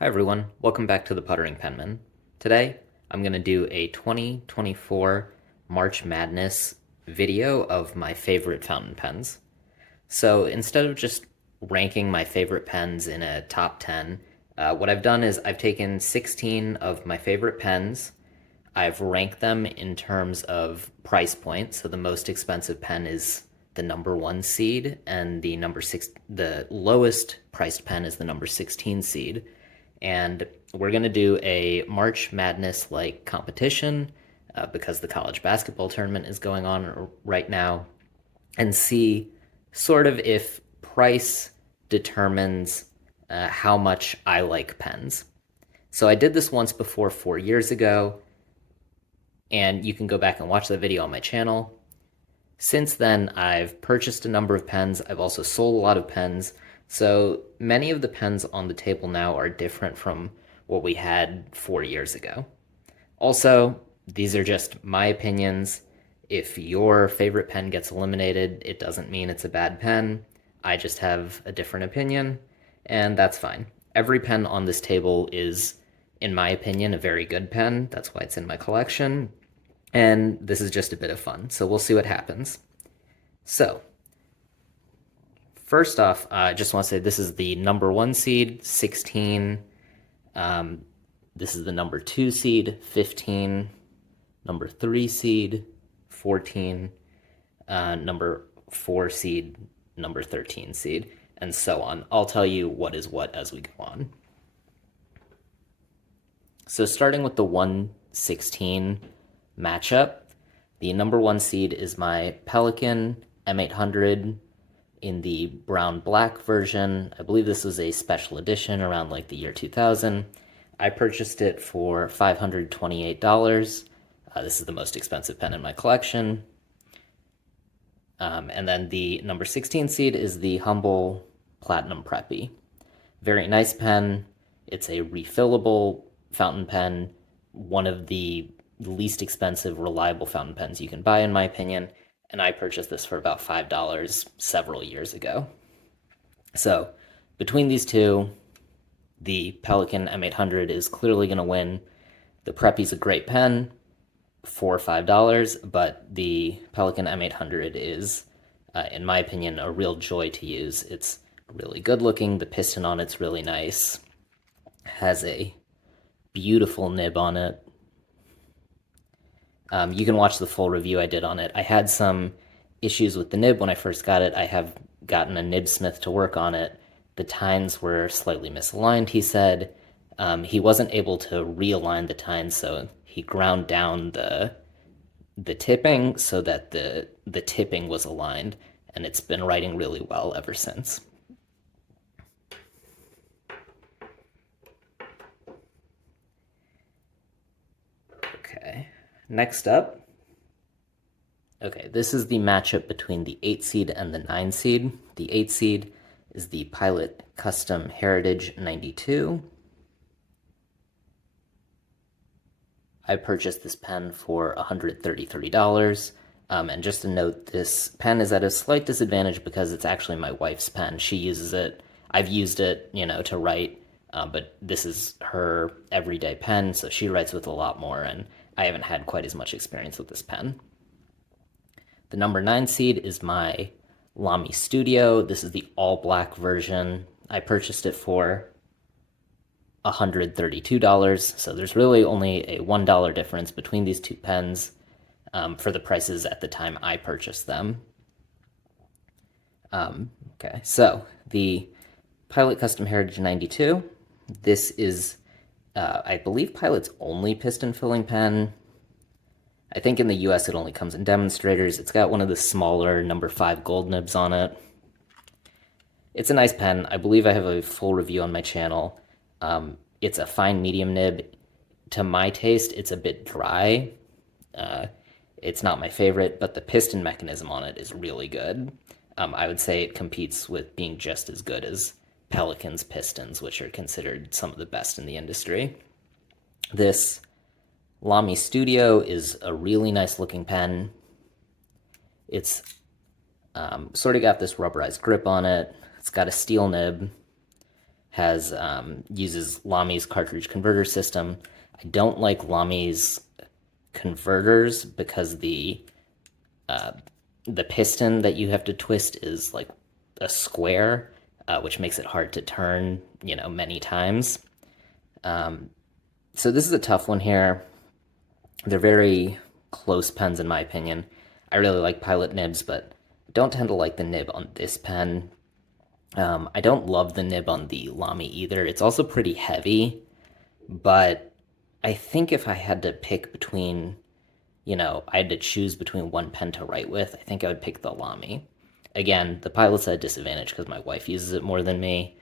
Hi everyone, welcome back to the Puttering Penman. Today, I'm going to do a 2024 March Madness video of my favorite fountain pens. So instead of just ranking my favorite pens in a top 10, what I've done is I've taken 16 of my favorite pens. I've ranked them in terms of price point. So the most expensive pen is the number 1 seed, and the lowest priced pen is the number 16 seed. And we're going to do a March Madness like competition because the college basketball tournament is going on right now, and see sort of if price determines how much I like pens. So I did this once before 4 years ago, and you can go back and watch the video on my channel. Since then, I've purchased a number of pens. I've also sold a lot of pens. So many of the pens on the table now are different from what we had 4 years ago. Also, these are just my opinions. If your favorite pen gets eliminated, it doesn't mean it's a bad pen. I just have a different opinion, and that's fine. Every pen on this table is, in my opinion, a very good pen. That's why it's in my collection. And this is just a bit of fun, so we'll see what happens. So, first off, I just want to say this is the number 1 seed, 16. This is the number 2 seed, 15. Number 3 seed, 14. Number 4 seed, number 13 seed, and so on. I'll tell you what is what as we go on. So starting with the 116 matchup, the number 1 seed is my Pelikan M800 in the brown-black version. I believe this was a special edition around like the year 2000. I purchased it for $528. This is the most expensive pen in my collection. And then the number 16 seed is the Humble Platinum Preppy. Very nice pen. It's a refillable fountain pen, one of the least expensive, reliable fountain pens you can buy, in my opinion, and I purchased this for about $5 several years ago. So, between these two, the Pelikan M800 is clearly going to win. The Preppy's a great pen for $5, but the Pelikan M800 is, in my opinion, a real joy to use. It's really good looking. The piston on it's really nice. Has a beautiful nib on it. You can watch the full review I did on it. I had some issues with the nib when I first got it. I have gotten a nibsmith to work on it. The tines were slightly misaligned, he said. He wasn't able to realign the tines, so he ground down the tipping so that the tipping was aligned, and it's been writing really well ever since. Okay. Next up, this is the matchup between the 8 seed and the 9 seed. The 8 seed is the Pilot Custom Heritage 92. I purchased this pen for $133. And just to note, this pen is at a slight disadvantage because it's actually my wife's pen. She uses it. I've used it, to write, but this is her everyday pen, so she writes with a lot more, and I haven't had quite as much experience with this pen. The number 9 seed is my Lamy Studio. This is the all-black version. I purchased it for $132, so there's really only a $1 difference between these two pens for the prices at the time I purchased them. So the Pilot Custom Heritage 92, this is I believe Pilot's only piston filling pen. I think in the US it only comes in demonstrators. It's got one of the smaller number 5 gold nibs on it. It's a nice pen. I believe I have a full review on my channel. It's a fine medium nib. To my taste, it's a bit dry. It's not my favorite, but the piston mechanism on it is really good. I would say it competes with being just as good as Pelikan's pistons, which are considered some of the best in the industry. This Lamy Studio is a really nice looking pen. It's sort of got this rubberized grip on it. It's got a steel nib. has uses Lamy's cartridge converter system. I don't like Lamy's converters because the piston that you have to twist is like a square, which makes it hard to turn, many times. So this is a tough one here. They're very close pens in my opinion. I really like Pilot nibs, but don't tend to like the nib on this pen. I don't love the nib on the Lamy either. It's also pretty heavy, but I think if I had to pick between, I had to choose between one pen to write with, I think I would pick the Lamy. Again, the Pilot's at a disadvantage because my wife uses it more than me,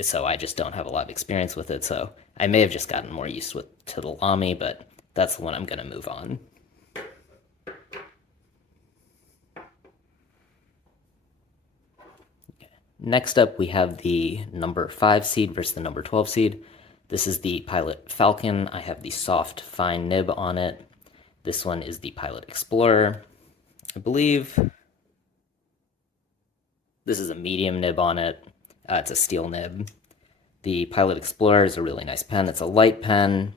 so I just don't have a lot of experience with it. So I may have just gotten more used to the Lamy, but that's the one I'm going to move on. Next up, we have the number 5 seed versus the number 12 seed. This is the Pilot Falcon. I have the soft, fine nib on it. This one is the Pilot Explorer. I believe this is a medium nib on it. It's a steel nib. The Pilot Explorer is a really nice pen. It's a light pen,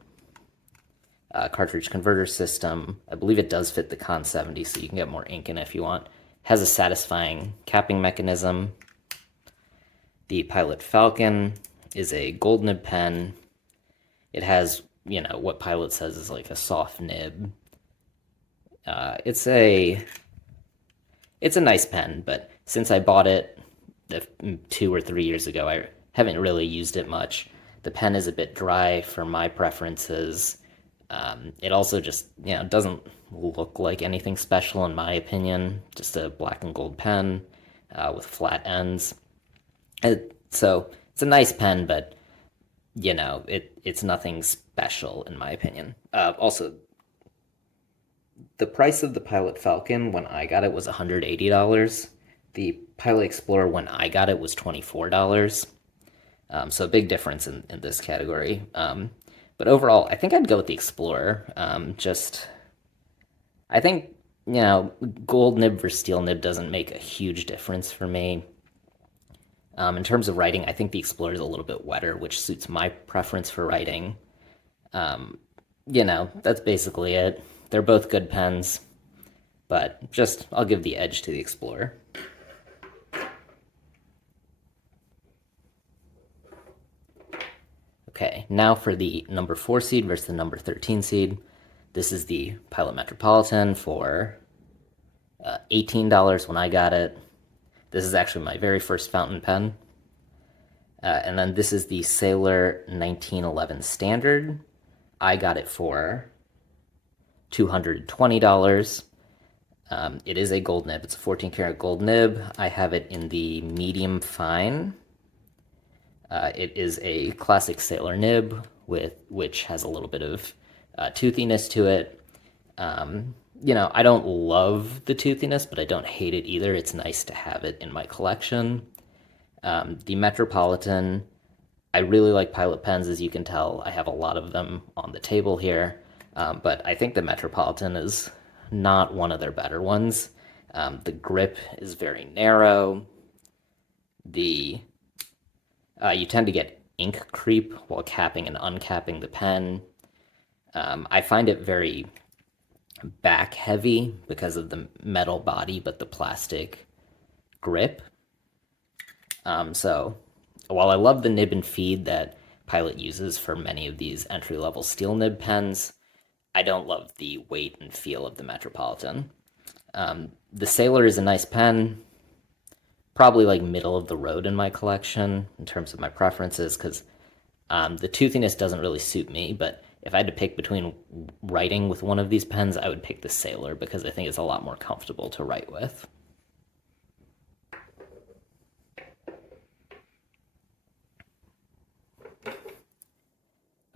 cartridge converter system. I believe it does fit the Con 70, so you can get more ink in it if you want. Has a satisfying capping mechanism. The Pilot Falcon is a gold nib pen. It has, what Pilot says is like a soft nib. It's a nice pen, but since I bought it 2 or 3 years ago, I haven't really used it much. The pen is a bit dry for my preferences. It also just, doesn't look like anything special in my opinion. Just a black and gold pen with flat ends. So it's a nice pen, but it's nothing special in my opinion. Also, the price of the Pilot Falcon when I got it was $180. The Pilot Explorer when I got it was $24. So a big difference in this category. But overall, I think I'd go with the Explorer. I think, gold nib versus steel nib doesn't make a huge difference for me. In terms of writing, I think the Explorer is a little bit wetter, which suits my preference for writing. That's basically it. They're both good pens, but I'll give the edge to the Explorer. Okay, now for the number 4 seed versus the number 13 seed. This is the Pilot Metropolitan for $18 when I got it. This is actually my very first fountain pen. And then this is the Sailor 1911 Standard. I got it for $220. It is a gold nib. It's a 14 karat gold nib. I have it in the medium fine. It is a classic Sailor nib which has a little bit of toothiness to it. I don't love the toothiness, but I don't hate it either. It's nice to have it in my collection. The Metropolitan, I really like Pilot pens, as you can tell. I have a lot of them on the table here, but I think the Metropolitan is not one of their better ones. The grip is very narrow. You tend to get ink creep while capping and uncapping the pen. I find it very back heavy because of the metal body, but the plastic grip. So while I love the nib and feed that Pilot uses for many of these entry-level steel nib pens, I don't love the weight and feel of the Metropolitan. The Sailor is a nice pen, probably like middle of the road in my collection in terms of my preferences, because the toothiness doesn't really suit me, but if I had to pick between writing with one of these pens, I would pick the Sailor because I think it's a lot more comfortable to write with.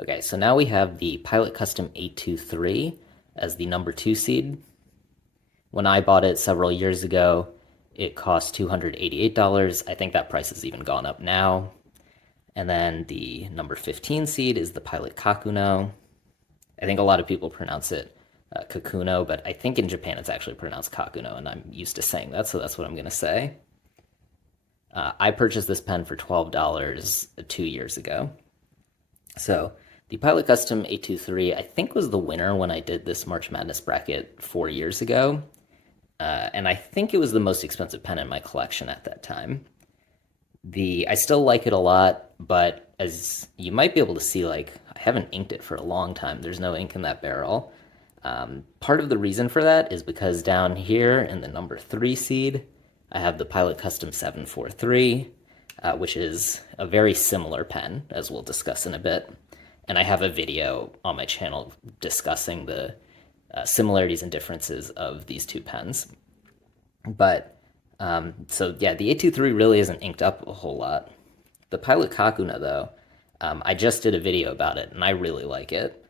Okay, so now we have the Pilot Custom 823 as the number 2 seed. When I bought it several years ago, it cost $288. I think that price has even gone up now. And then the number 15 seed is the Pilot Kakuno. I think a lot of people pronounce it Kakuno, but I think in Japan it's actually pronounced Kakuno, and I'm used to saying that, so that's what I'm going to say. I purchased this pen for $12 2 years ago. So the Pilot Custom 823, I think, was the winner when I did this March Madness bracket 4 years ago. And I think it was the most expensive pen in my collection at that time. I still like it a lot, but as you might be able to see, like, I haven't inked it for a long time. There's no ink in that barrel. Part of the reason for that is because down here in the number 3 seed, I have the Pilot Custom 743, which is a very similar pen, as we'll discuss in a bit. And I have a video on my channel discussing the similarities and differences of these two pens. But, so yeah, the 823 really isn't inked up a whole lot. The Pilot Kakuno, though, I just did a video about it, and I really like it.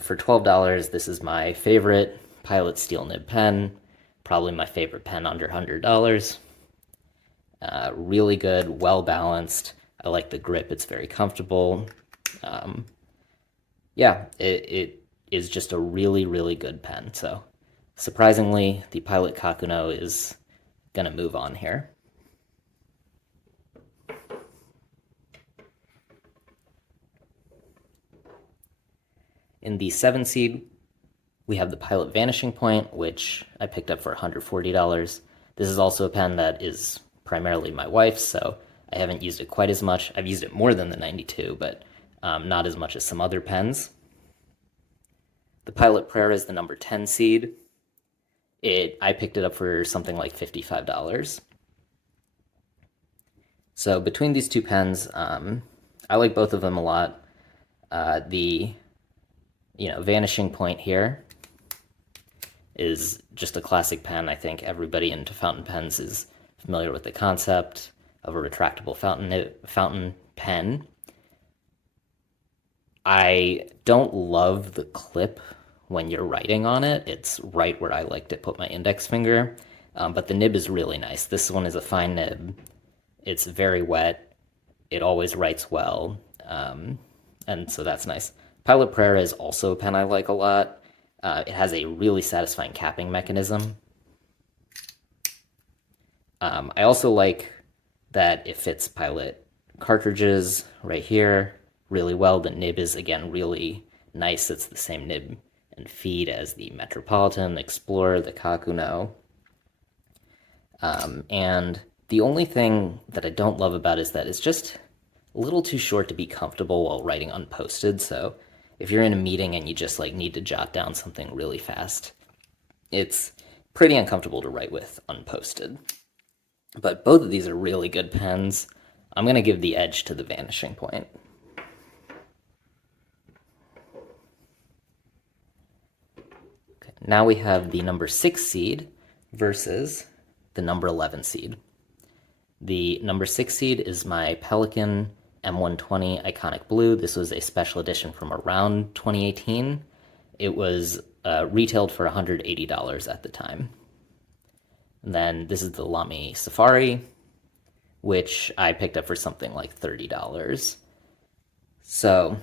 For $12, this is my favorite Pilot steel nib pen, probably my favorite pen under $100. Really good, well balanced. I like the grip, it's very comfortable. Yeah, it is just a really, really good pen. So surprisingly, the Pilot Kakuno is going to move on here. In the 7 seed, we have the Pilot Vanishing Point, which I picked up for $140. This is also a pen that is primarily my wife's, so I haven't used it quite as much. I've used it more than the 92, but not as much as some other pens. The Pilot Prera is the number 10 seed. I picked it up for something like $55. So between these two pens, I like both of them a lot. The Vanishing Point here is just a classic pen. I think everybody into fountain pens is familiar with the concept of a retractable fountain pen. I don't love the clip when you're writing on it. It's right where I like to put my index finger, but the nib is really nice. This one is a fine nib. It's very wet. It always writes well, and so that's nice. Pilot Prera is also a pen I like a lot. It has a really satisfying capping mechanism. I also like that it fits Pilot cartridges right here really well. The nib is, again, really nice. It's the same nib and feed as the Metropolitan, the Explorer, the Kakuno. And the only thing that I don't love about it is that it's just a little too short to be comfortable while writing unposted. So if you're in a meeting and you just like need to jot down something really fast, it's pretty uncomfortable to write with unposted. But both of these are really good pens. I'm going to give the edge to the Vanishing Point. Okay, now we have the number 6 seed versus the number 11 seed. The number 6 seed is my Pelikan M120 Iconic Blue. This was a special edition from around 2018. It was retailed for $180 at the time. And then this is the Lamy Safari, which I picked up for something like $30. So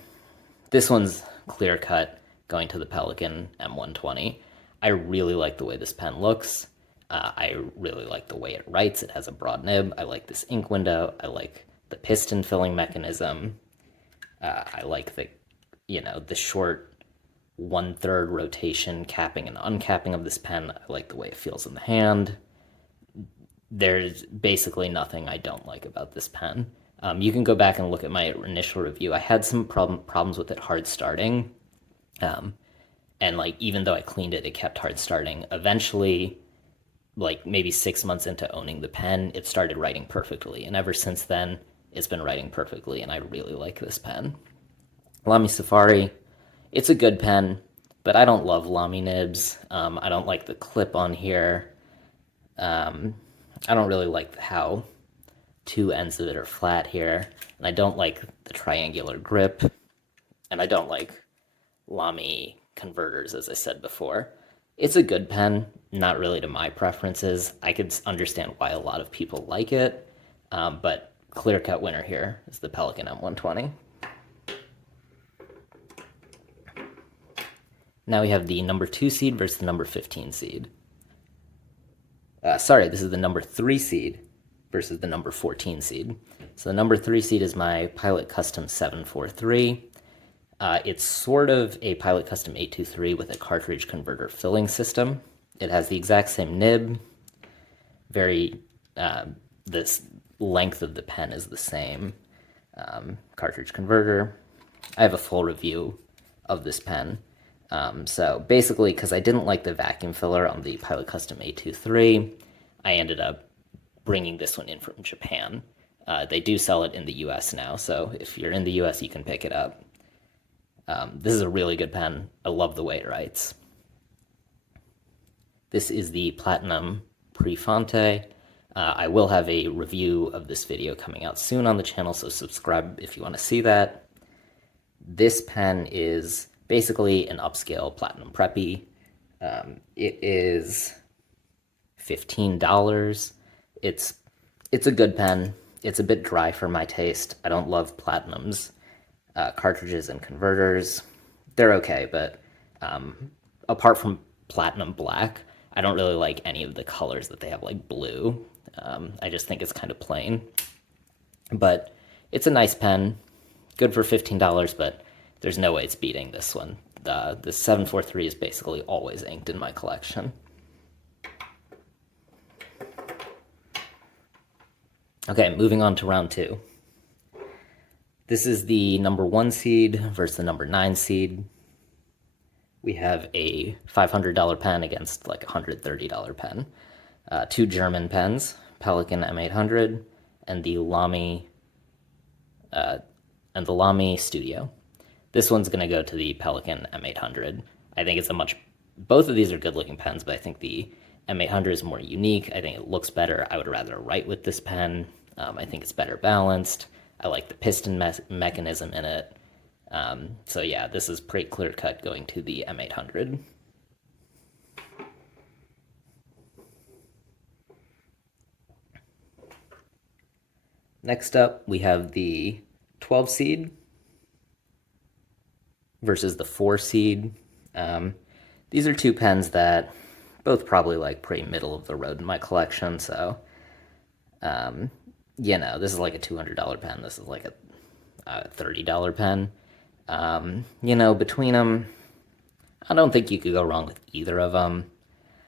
this one's clear cut going to the Pelikan M120. I really like the way this pen looks. I really like the way it writes. It has a broad nib. I like this ink window. I like the piston filling mechanism. I like the short 1/3 rotation capping and uncapping of this pen. I like the way it feels in the hand. There's basically nothing I don't like about this pen. You can go back and look at my initial review. I had some problems with it hard starting. And like, even though I cleaned it, it kept hard starting. Eventually, like maybe 6 months into owning the pen, it started writing perfectly. And ever since then, it's been writing perfectly, and I really like this pen. Lamy Safari, it's a good pen, but I don't love Lamy nibs. I don't like the clip on here. I don't really like how two ends of it are flat here. And I don't like the triangular grip. And I don't like Lamy converters, as I said before. It's a good pen, not really to my preferences. I could understand why a lot of people like it, but clear-cut winner here is the Pelikan M120. Now we have the number 2 seed versus the number 15 seed. Sorry, this is the number 3 seed versus the number 14 seed. So the number 3 seed is my Pilot Custom 743. It's sort of a Pilot Custom 823 with a cartridge converter filling system. It has the exact same nib. This length of the pen is the same. Cartridge converter. I have a full review of this pen. So basically, because I didn't like the vacuum filler on the Pilot Custom 823, I ended up bringing this one in from Japan. They do sell it in the US now, so if you're in the US, you can pick it up. This is a really good pen. I love the way it writes. This is the Platinum Prefounte. I will have a review of this video coming out soon on the channel, so subscribe if you want to see that. This pen is basically an upscale Platinum Preppy. It is $15. It's a good pen. It's a bit dry for my taste. I don't love Platinum's cartridges and converters. They're okay, but apart from Platinum Black, I don't really like any of the colors that they have, like blue. I just think it's kind of plain. But it's a nice pen, good for $15, but there's no way it's beating this one. The 743 is basically always inked in my collection. Okay, moving on to round 2. This is the number 1 seed versus the number 9 seed. We have a $500 pen against like a $130 pen. 2 German pens, Pelikan M800 and the Lamy Studio. This one's going to go to the Pelikan M800. I think it's both of these are good looking pens, but I think the M800 is more unique. I think it looks better. I would rather write with this pen. I think it's better balanced. I like the piston mechanism in it. So yeah, this is pretty clear cut going to the M800. Next up, we have the 12 seed versus the 4 seed. These are 2 pens that both probably like pretty middle of the road in my collection. So, this is like a $200 pen. This is like a $30 pen. Between them, I don't think you could go wrong with either of them.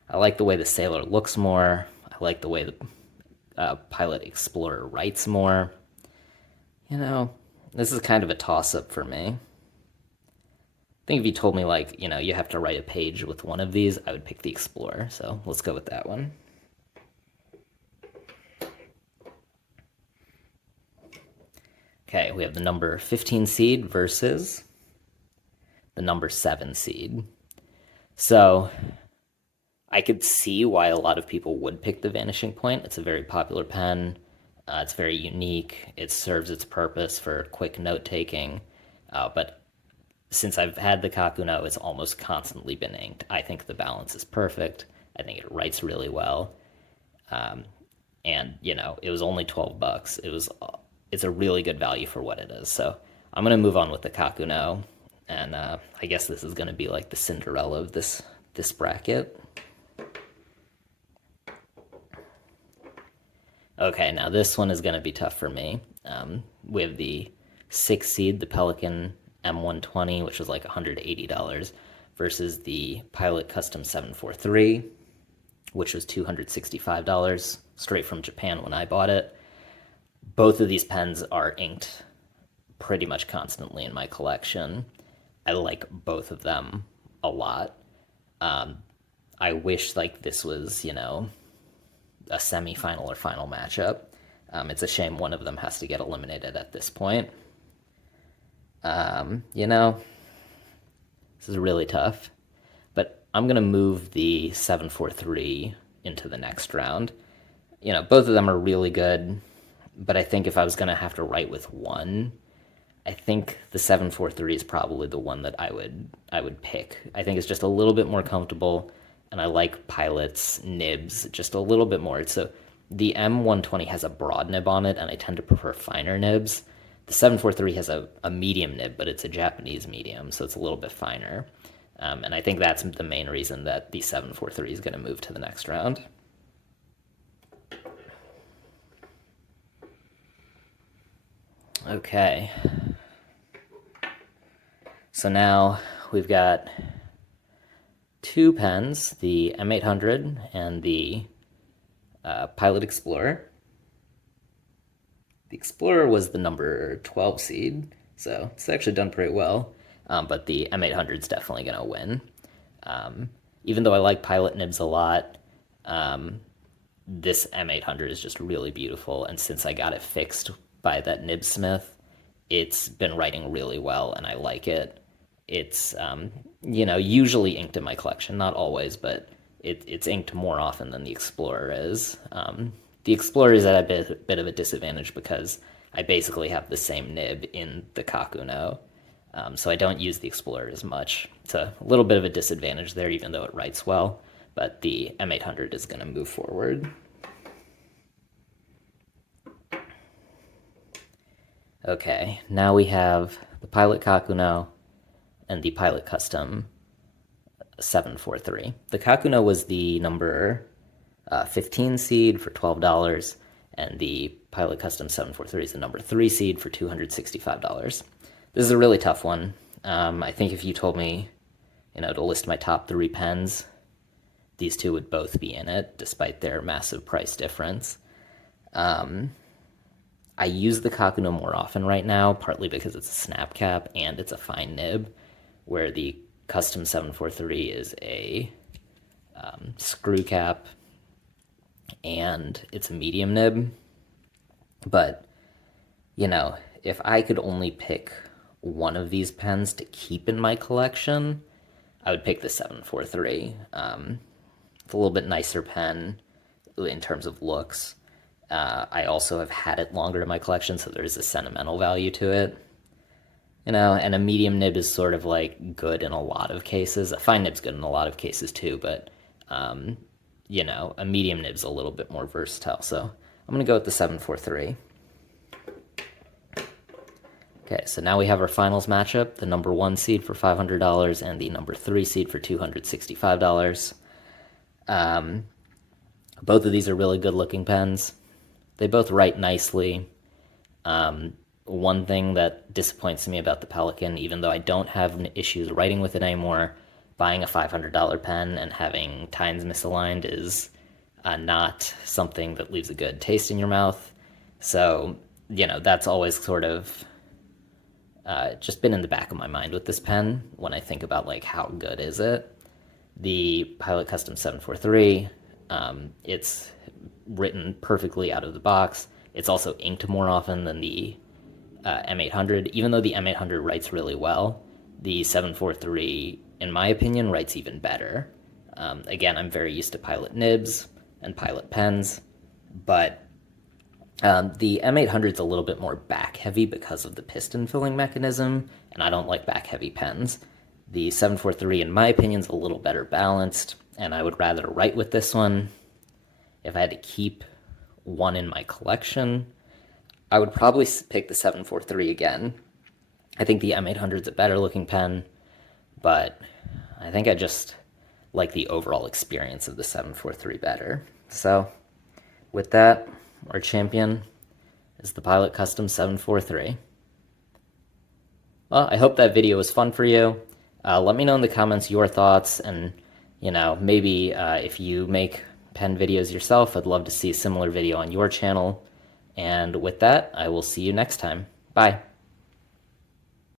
I like the way the Sailor looks more. I like the way the Pilot Explorer writes more. This is kind of a toss-up for me. I think if you told me, you have to write a page with one of these, I would pick the Explorer. So let's go with that one. Okay, we have the number 15 seed versus the number 7 seed. So I could see why a lot of people would pick the Vanishing Point. It's a very popular pen. It's very unique. It serves its purpose for quick note-taking. But since I've had the Kakuno, it's almost constantly been inked. I think the balance is perfect. I think it writes really well. And, it was only $12. It's a really good value for what it is. So I'm going to move on with the Kakuno. And I guess this is going to be like the Cinderella of this bracket. Okay, now this one is going to be tough for me. We have the 6 seed, the Pelikan M120, which was like $180, versus the Pilot Custom 743, which was $265, straight from Japan when I bought it. Both of these pens are inked pretty much constantly in my collection. I like both of them a lot. I wish this was, a semi-final or final matchup. It's a shame one of them has to get eliminated at this point. This is really tough. But I'm going to move the 743 into the next round. Both of them are really good, but I think if I was going to have to write with one, I think the 743 is probably the one that I would pick. I think it's just a little bit more comfortable, and I like Pilot's nibs just a little bit more. So the M120 has a broad nib on it, and I tend to prefer finer nibs. The 743 has a medium nib, but it's a Japanese medium, so it's a little bit finer. And I think that's the main reason that the 743 is going to move to the next round. Okay. So now we've got two pens, the M800 and the Pilot Explorer. The Explorer was the number 12 seed, so it's actually done pretty well. But the M800 is definitely going to win. Even though I like Pilot nibs a lot, this M800 is just really beautiful. And since I got it fixed by that nibsmith, it's been writing really well, and I like it. It's usually inked in my collection, not always, but it's inked more often than the Explorer is. The Explorer is at a bit of a disadvantage because I basically have the same nib in the Kakuno, so I don't use the Explorer as much. It's a little bit of a disadvantage there, even though it writes well, but the M800 is going to move forward. Okay, now we have the Pilot Kakuno and the Pilot Custom 743. The Kakuno was the number 15 seed for $12, and the Pilot Custom 743 is the number 3 seed for $265. This is a really tough one. I think if you told me, to list my top 3 pens, these two would both be in it, despite their massive price difference. I use the Kakuno more often right now, partly because it's a snap cap and it's a fine nib, where the Custom 743 is a screw cap and it's a medium nib. But, if I could only pick one of these pens to keep in my collection, I would pick the 743. It's a little bit nicer pen in terms of looks. I also have had it longer in my collection, so there's a sentimental value to it. And a medium nib is sort of like good in a lot of cases. A fine nib's good in a lot of cases too, but, a medium nib's a little bit more versatile. So I'm going to go with the 743. Okay, so now we have our finals matchup, the number 1 seed for $500 and the number 3 seed for $265. Both of these are really good looking pens. They both write nicely. One thing that disappoints me about the Pelikan, even though I don't have issues writing with it anymore, buying a $500 pen and having tines misaligned is not something that leaves a good taste in your mouth. So, that's always sort of just been in the back of my mind with this pen when I think about, how good is it. The Pilot Custom 743, it's written perfectly out of the box. It's also inked more often than the M800. Even though the M800 writes really well, the 743, in my opinion, writes even better. Again, I'm very used to Pilot nibs and Pilot pens, but the M800 is a little bit more back-heavy because of the piston filling mechanism, and I don't like back-heavy pens. The 743, in my opinion, is a little better balanced, and I would rather write with this one. If I had to keep one in my collection, I would probably pick the 743 again. I think the M800 is a better looking pen, but I think I just like the overall experience of the 743 better. So, with that, our champion is the Pilot Custom 743. Well, I hope that video was fun for you. Let me know in the comments your thoughts, and maybe if you make pen videos yourself, I'd love to see a similar video on your channel. And with that, I will see you next time. Bye.